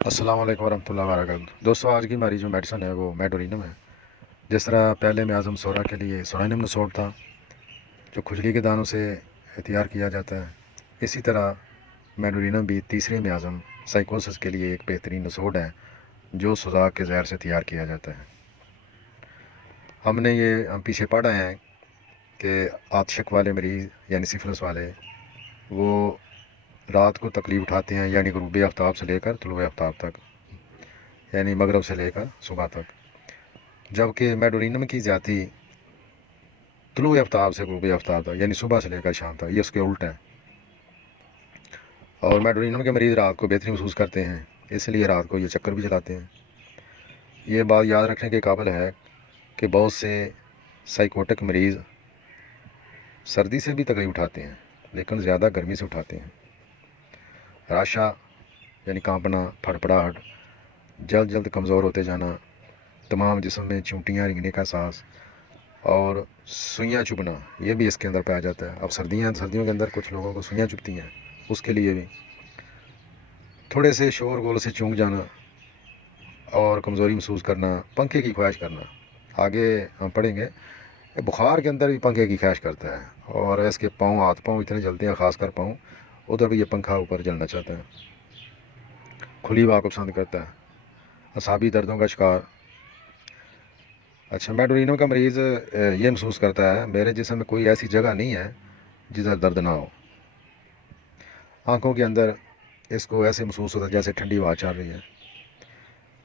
السلام علیکم ورحمۃ اللہ وبرکاتہ دوستوں، آج کی ہماری جو میڈیسن ہے وہ میڈورینم ہے۔ جس طرح پہلے میں اعظم سورا کے لیے سورینم نسوڑ تھا جو کھجلی کے دانوں سے تیار کیا جاتا ہے، اسی طرح میڈورینم بھی تیسرے میں اعظم سائیکوسس کے لیے ایک بہترین نسوڑ ہے جو سوزاک کے زہر سے تیار کیا جاتا ہے۔ ہم پیچھے پڑھ رہے ہیں کہ آتشک والے مریض یعنی سفلس والے وہ رات کو تکلیف اٹھاتے ہیں، یعنی غروب آفتاب سے لے کر طلوع آفتاب تک، یعنی مغرب سے لے کر صبح تک، جبکہ میڈورینم کی زیادتی طلوع آفتاب سے غروب آفتاب تک، یعنی صبح سے لے کر شام تک، یہ اس کے الٹ ہے۔ اور میڈورینم کے مریض رات کو بہتری محسوس کرتے ہیں، اس لیے رات کو یہ چکر بھی چلاتے ہیں۔ یہ بات یاد رکھنے کے قابل ہے کہ بہت سے سائیکوٹک مریض سردی سے بھی تکلیف اٹھاتے ہیں لیکن زیادہ گرمی سے اٹھاتے ہیں۔ راشا یعنی کانپنا، پھڑپڑاہٹ، جلد جلد کمزور ہوتے جانا، تمام جسم میں چونٹیاں رنگنے کا احساس اور سوئیاں چبھنا، یہ بھی اس کے اندر پایا جاتا ہے۔ اب سردیوں کے اندر کچھ لوگوں کو سوئیاں چبھتی ہیں، اس کے لیے بھی تھوڑے سے شور گول سے چونک جانا اور کمزوری محسوس کرنا، پنکھے کی خواہش کرنا۔ آگے ہم پڑھیں گے کہ بخار کے اندر بھی پنکھے کی خواہش کرتا ہے، اور اس کے ہاتھ پاؤں اتنے جلتے ہیں، خاص کر پاؤں، ادھر بھی یہ پنکھا اوپر جلنا چاہتا ہے۔ کھلی ہوا کو پسند کرتا ہے، اعصابی دردوں کا شکار۔ اچھا، میڈورینم کا مریض یہ محسوس کرتا ہے میرے جسم میں کوئی ایسی جگہ نہیں ہے جدھر درد نہ ہو۔ آنکھوں کے اندر اس کو ایسے محسوس ہوتا ہے جیسے ٹھنڈی ہوا چل رہی ہے۔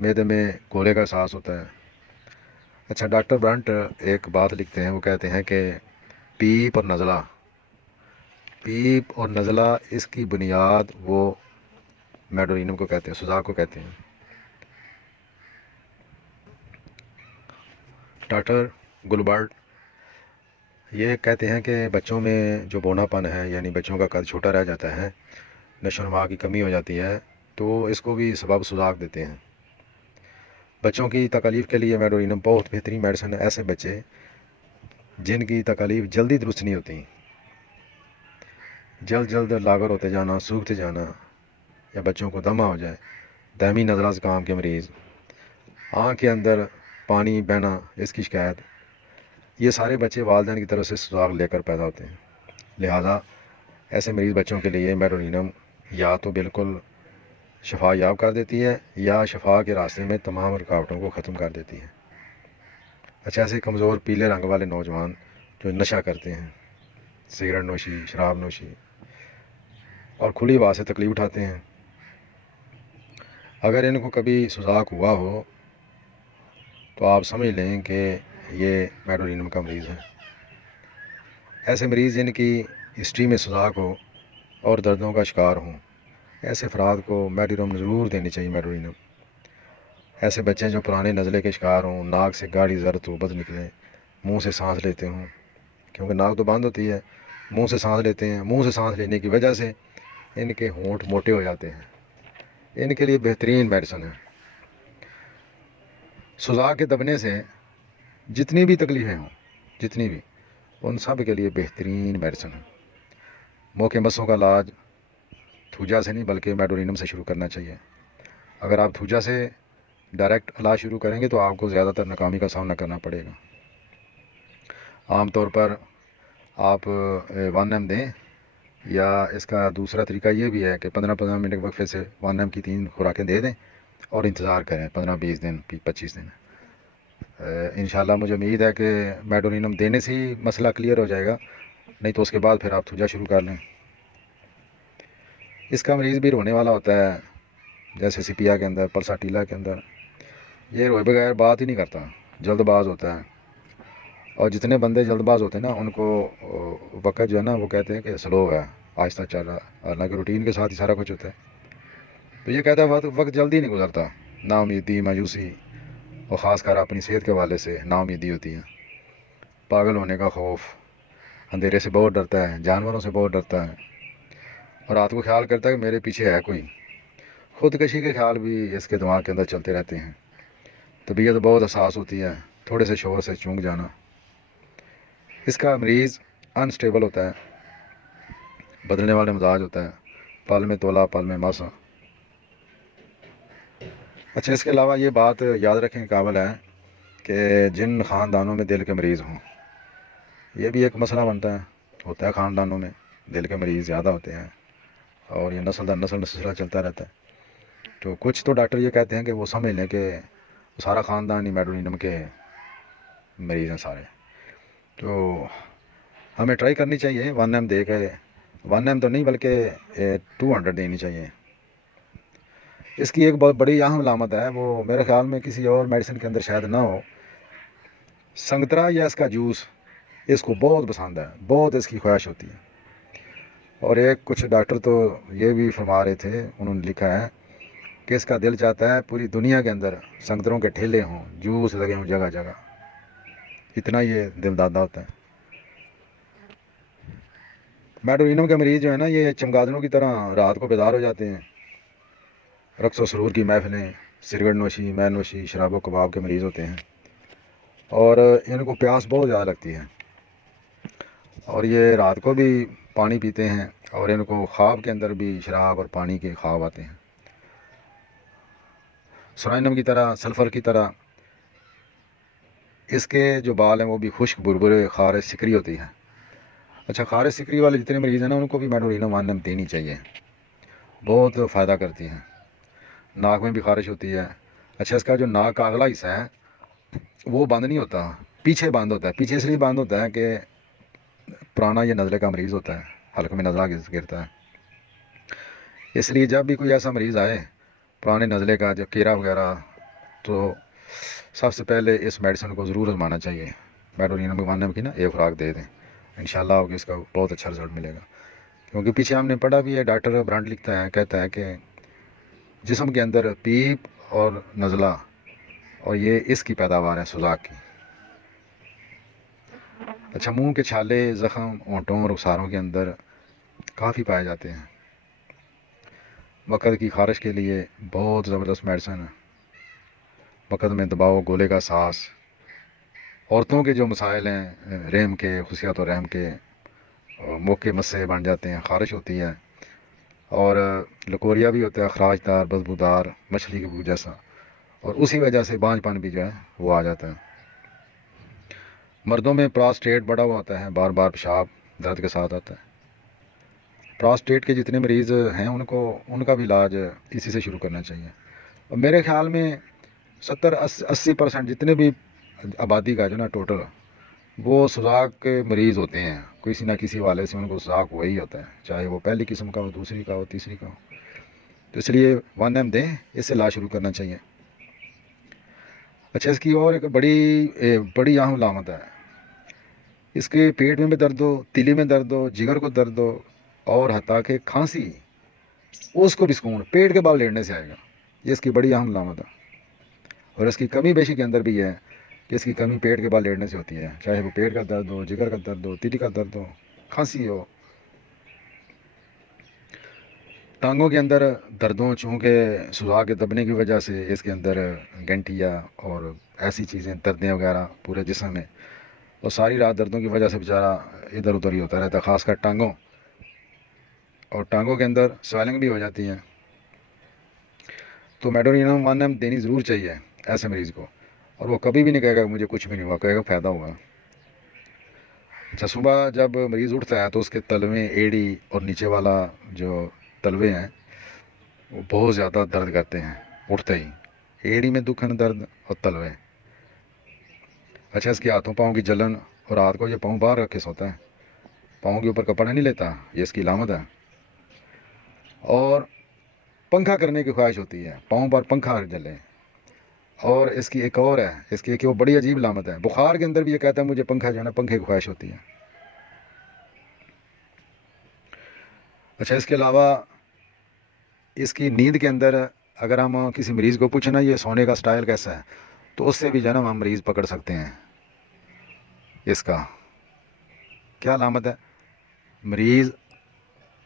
معدے میں گولے کا احساس ہوتا ہے۔ اچھا، ڈاکٹر برنٹ ایک بات لکھتے ہیں، وہ کہتے ہیں کہ پیپ اور نزلہ اس کی بنیاد وہ میڈورینم کو کہتے ہیں، سوزاک کو کہتے ہیں۔ ڈاکٹر گلبرٹ یہ کہتے ہیں کہ بچوں میں جو بونا پن ہے، یعنی بچوں کا قد چھوٹا رہ جاتا ہے، نشو و نما کی کمی ہو جاتی ہے، تو اس کو بھی سبب سوزاک دیتے ہیں۔ بچوں کی تکالیف کے لیے میڈورینم بہت بہترین میڈیسن ہے۔ ایسے بچے جن کی تکالیف جلدی درست نہیں ہوتی، جلد لاغر ہوتے جانا، سوکھتے جانا، یا بچوں کو دمہ ہو جائے، دائمی نزلہ زکام کے مریض، آنکھ کے اندر پانی بہنا، اس کی شکایت، یہ سارے بچے والدین کی طرف سے سوزاک لے کر پیدا ہوتے ہیں۔ لہذا ایسے مریض بچوں کے لیے میڈورینم یا تو بالکل شفا یاب کر دیتی ہے یا شفا کے راستے میں تمام رکاوٹوں کو ختم کر دیتی ہے۔ اچھا، ایسے کمزور پیلے رنگ والے نوجوان جو نشہ کرتے ہیں، سگریٹ نوشی، شراب نوشی اور کھلی ہوا سے تکلیف اٹھاتے ہیں، اگر ان کو کبھی سوزاک ہوا ہو تو آپ سمجھ لیں کہ یہ میڈورینم کا مریض ہے۔ ایسے مریض جن کی ہسٹری میں سوزاک ہو اور دردوں کا شکار ہوں، ایسے افراد کو میڈورینم ضرور دینی چاہیے۔ میڈورینم ایسے بچے جو پرانے نزلے کے شکار ہوں، ناک سے گاڑھی زرد و بد نکلیں، منہ سے سانس لیتے ہوں، کیونکہ ناک تو بند ہوتی ہے، منہ سے سانس لیتے ہیں، منہ سے سانس لینے کی وجہ سے ان کے ہونٹ موٹے ہو جاتے ہیں، ان کے لیے بہترین میڈیسن ہے۔ سوزاک کے دبنے سے جتنی بھی تکلیفیں ہوں، جتنی بھی، ان سب کے لیے بہترین میڈیسن ہے۔ موقع مسوں کا علاج تھوجا سے نہیں بلکہ میڈورینم سے شروع کرنا چاہیے۔ اگر آپ تھوجا سے ڈائریکٹ علاج شروع کریں گے تو آپ کو زیادہ تر ناکامی کا سامنا کرنا پڑے گا۔ عام طور پر آپ 1 ایم دیں، یا اس کا دوسرا طریقہ یہ بھی ہے کہ 15 منٹ وقفے سے 1 ایم کی 3 خوراکیں دے دیں اور انتظار کریں 15-20 دن، 25 دن۔ انشاءاللہ مجھے امید ہے کہ میڈورینم دینے سے ہی مسئلہ کلیئر ہو جائے گا، نہیں تو اس کے بعد پھر آپ تھوجا شروع کر لیں۔ اس کا مریض بھی رونے والا ہوتا ہے، جیسے سپیا کے اندر، پلساٹیلا کے اندر، یہ روئے بغیر بات ہی نہیں کرتا، جلد باز ہوتا ہے۔ اور جتنے بندے جلد باز ہوتے ہیں نا، ان کو وقت جو ہے نا وہ کہتے ہیں کہ سلو ہے، آہستہ چل رہا، حالانکہ روٹین کے ساتھ ہی سارا کچھ ہوتا ہے۔ تو یہ کہتا ہے وقت جلدی نہیں گزرتا، نا امیدی، مایوسی اور خاص کر اپنی صحت کے حوالے سے نا امیدی ہوتی ہے، پاگل ہونے کا خوف، اندھیرے سے بہت ڈرتا ہے، جانوروں سے بہت ڈرتا ہے، اور رات کو خیال کرتا ہے کہ میرے پیچھے ہے کوئی۔ خودکشی کے خیال بھی اس کے دماغ کے اندر چلتے رہتے ہیں۔ طبیعت بہت حساس ہوتی ہے، تھوڑے سے شور سے چونک جانا۔ اس کا مریض انسٹیبل ہوتا ہے، بدلنے والے مزاج ہوتا ہے، پل میں تولا پل میں ماسا، اچھا، اس کے علاوہ یہ بات یاد رکھنے کے قابل ہے کہ جن خاندانوں میں دل کے مریض ہوں، یہ بھی ایک مسئلہ ہوتا ہے خاندانوں میں دل کے مریض زیادہ ہوتے ہیں، اور یہ نسل در نسل سلسلہ چلتا رہتا ہے۔ تو کچھ تو ڈاکٹر یہ کہتے ہیں کہ وہ سمجھ لیں کہ سارا خاندان ہی میڈولینم کے مریض ہیں سارے۔ تو ہمیں ٹرائی کرنی چاہیے 1M دے کے، 1M تو نہیں بلکہ 200 دینی چاہیے۔ اس کی ایک بہت بڑی اہم علامت ہے، وہ میرے خیال میں کسی اور میڈیسن کے اندر شاید نہ ہو، سنگترا یا اس کا جوس اس کو بہت پسند ہے، بہت اس کی خواہش ہوتی ہے۔ اور ایک کچھ ڈاکٹر تو یہ بھی فرما رہے تھے، انہوں نے لکھا ہے کہ اس کا دل چاہتا ہے پوری دنیا کے اندر سنگتروں کے ٹھیلے ہوں، جوس لگے ہوں جگہ جگہ، اتنا یہ دل دادا ہوتا ہے۔ میڈولینم کے مریض جو ہے نا، یہ چمگادڑوں کی طرح رات کو بیدار ہو جاتے ہیں، رقص و سرور کی محفلیں، سگریٹ نوشی، مے نوشی، شراب و کباب کے مریض ہوتے ہیں، اور ان کو پیاس بہت زیادہ لگتی ہے، اور یہ رات کو بھی پانی پیتے ہیں، اور ان کو خواب کے اندر بھی شراب اور پانی کے خواب آتے ہیں، سرائنم کی طرح، سلفر کی طرح۔ اس کے جو بال ہیں وہ بھی خشک بربرے خارش سکری ہوتی ہے۔ اچھا، خارش سکری والے جتنے مریض ہیں نا، ان کو بھی میڈولینم 1M دینی چاہیے، بہت فائدہ کرتی ہیں۔ ناک میں بھی خارش ہوتی ہے، اچھا اس کا جو ناک کا اگلا حصہ ہے وہ بند نہیں ہوتا، پیچھے بند ہوتا ہے۔ پیچھے اس لیے بند ہوتا ہے کہ پرانا یہ نزلے کا مریض ہوتا ہے، حلق میں نزلہ گرتا ہے، اس لیے جب بھی کوئی ایسا مریض آئے پرانے نزلے کا، جو کیرا وغیرہ، تو سب سے پہلے اس میڈیسن کو ضرور آزمانا چاہیے۔ میڈولینم 1M کی نا ایک خوراک دے دیں، انشاءاللہ آپ کو اس کا بہت اچھا رزلٹ ملے گا۔ کیونکہ پیچھے ہم نے پڑھا بھی ہے، ڈاکٹر برانڈ لکھتا ہے، کہتا ہے کہ جسم کے اندر پیپ اور نزلہ، اور یہ اس کی پیداوار ہے سوزاک کی۔ اچھا، منہ کے چھالے، زخم، ہونٹوں اور رخساروں کے اندر کافی پائے جاتے ہیں، وقت کی خارش کے لیے بہت زبردست میڈیسن ہے۔ وقت میں دباؤ، گولے کا سانس، عورتوں کے جو مسائل ہیں رحم کے، خصیات و رحم کے، موقع مسے بن جاتے ہیں، خارش ہوتی ہے، اور لکوریا بھی ہوتا ہے، اخراج دار، بدبودار، مچھلی کے بو جیسا، اور اسی وجہ سے بانجھ پن بھی جو ہے وہ آ جاتا ہے۔ مردوں میں پراسٹیٹ بڑا ہوا ہوتا ہے، بار بار پیشاب درد کے ساتھ آتا ہے۔ پراسٹیٹ کے جتنے مریض ہیں ان کا بھی علاج اسی سے شروع کرنا چاہیے۔ اور میرے خیال میں 70-80% جتنے بھی آبادی کا جو نا ٹوٹل، وہ سوزاک کے مریض ہوتے ہیں، کسی نہ کسی والے سے ان کو سوزاک وہی ہوتا ہے، چاہے وہ پہلی قسم کا ہو، دوسری کا ہو، تیسری کا ہو۔ تو اس لیے 1M دیں، اس سے علاج شروع کرنا چاہیے۔ اچھا، اس کی اور ایک بڑی اہم علامت ہے، اس کے پیٹ میں بھی درد ہو، تیلی میں درد ہو، جگر کو درد ہو، اور حتیٰ کہ کھانسی، اس کو بھی سکون پیٹ کے بال لیٹنے سے آئے گا، یہ اس کی بڑی اہم علامت ہے۔ اور اس کی کمی بیشی کے اندر بھی ہے کہ اس کی کمی پیٹ کے بال لیٹنے سے ہوتی ہے، چاہے وہ پیٹ کا درد ہو، جگر کا درد ہو، تیلی کا درد ہو، کھانسی ہو، ٹانگوں کے اندر دردوں، چونکہ سوزاک کے دبنے کی وجہ سے اس کے اندر گنٹیا اور ایسی چیزیں، دردیں وغیرہ پورے جسم میں، اور ساری رات دردوں کی وجہ سے بیچارہ ادھر ادھر ہی ہوتا رہتا ہے، خاص کر ٹانگوں، اور ٹانگوں کے اندر سویلنگ بھی ہو جاتی ہے۔ تو میڈولینم 1M دینی ضرور چاہیے ایسے مریض کو، اور وہ کبھی بھی نہیں کہے گا مجھے کچھ بھی نہیں ہوا، کہے گا فائدہ ہوا۔ اچھا، صبح جب مریض اٹھتا ہے تو اس کے تلوے، ایڑی اور نیچے والا جو تلوے ہیں وہ بہت زیادہ درد کرتے ہیں اٹھتے ہی، ایڑی میں دکھن درد اور تلوے۔ اچھا، اس کے ہاتھوں پاؤں کی جلن، اور رات کو یہ پاؤں باہر رکھ کے سوتا ہے، پاؤں کے اوپر کپڑا نہیں لیتا، یہ اس کی علامت ہے۔ اور پنکھا کرنے کی خواہش ہوتی ہے، پاؤں پر پنکھا جلے۔ اور اس کی ایک اور ہے، اس کی ایک اور بڑی عجیب علامت ہے، بخار کے اندر بھی یہ کہتا ہے مجھے پنکھا جو ہے نا، پنکھے کی خواہش ہوتی ہے۔ اچھا، اس کے علاوہ اس کی نیند کے اندر اگر ہم کسی مریض کو پوچھیں نا یہ سونے کا سٹائل کیسا ہے، تو اس سے بھی جو ہے نا ہم مریض پکڑ سکتے ہیں۔ اس کا کیا علامت ہے؟ مریض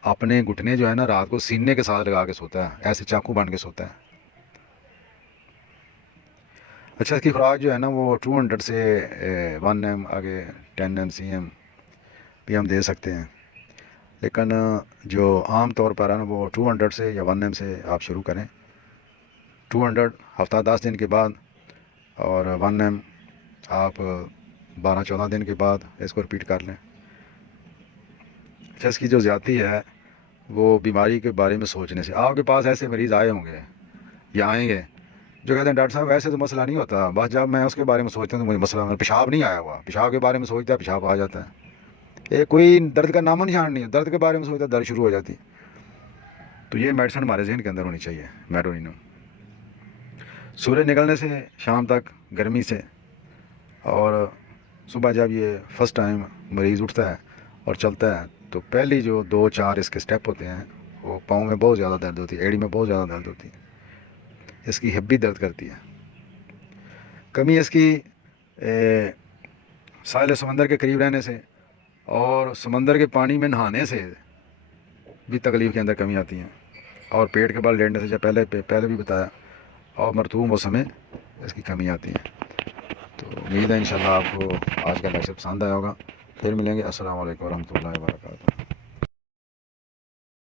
اپنے گھٹنے جو ہے نا رات کو سینے کے ساتھ لگا کے سوتا ہے، ایسے چاقو بن کے سوتا ہے۔ اچھا، اس کی خوراک جو ہے نا وہ 200 سے 1M، آگے 10M CM بھی ہم دے سکتے ہیں، لیکن جو عام طور پر ہے نا وہ 200 سے یا 1M سے آپ شروع کریں۔ 200 ہفتہ 10 دن کے بعد، اور 1 m آپ 12-14 دن کے بعد اس کو رپیٹ کر لیں۔ اچھا، اس کی جو زیادتی ہے وہ بیماری کے بارے میں سوچنے سے۔ آپ کے پاس ایسے مریض آئے ہوں گے یا آئیں گے جو کہتے ہیں ڈاکٹر صاحب ایسے تو مسئلہ نہیں ہوتا، بس جب میں اس کے بارے میں سوچتا ہوں تو مجھے مسئلہ، پیشاب نہیں آیا ہوا، پیشاب کے بارے میں سوچتا ہے پیشاب آ جاتا ہے، یہ کوئی درد کا نام و نشان نہیں ہے، درد کے بارے میں سوچتا ہے درد شروع ہو جاتی۔ تو یہ میڈیسن ہمارے ذہن کے اندر ہونی چاہیے، میڈورینم۔ سورج نکلنے سے شام تک گرمی سے، اور صبح جب یہ فرسٹ ٹائم مریض اٹھتا ہے اور چلتا ہے تو پہلی جو 2-4 اس کے سٹیپ ہوتے ہیں، وہ پاؤں میں بہت زیادہ درد ہوتی ہے، ایڑی میں بہت زیادہ درد ہوتی ہے، اس کی ہپ بھی درد کرتی ہے۔ کمی اس کی ساحل سمندر کے قریب رہنے سے اور سمندر کے پانی میں نہانے سے بھی تکلیف کے اندر کمی آتی ہے، اور پیٹ کے بل لیٹنے سے، جب پہلے بھی بتایا، اور مرطوب موسم میں اس کی کمی آتی ہے۔ تو امید ہے انشاءاللہ آپ کو آج کا لیکچر پسند آیا ہوگا۔ پھر ملیں گے۔ السلام علیکم ورحمۃ اللہ وبرکاتہ۔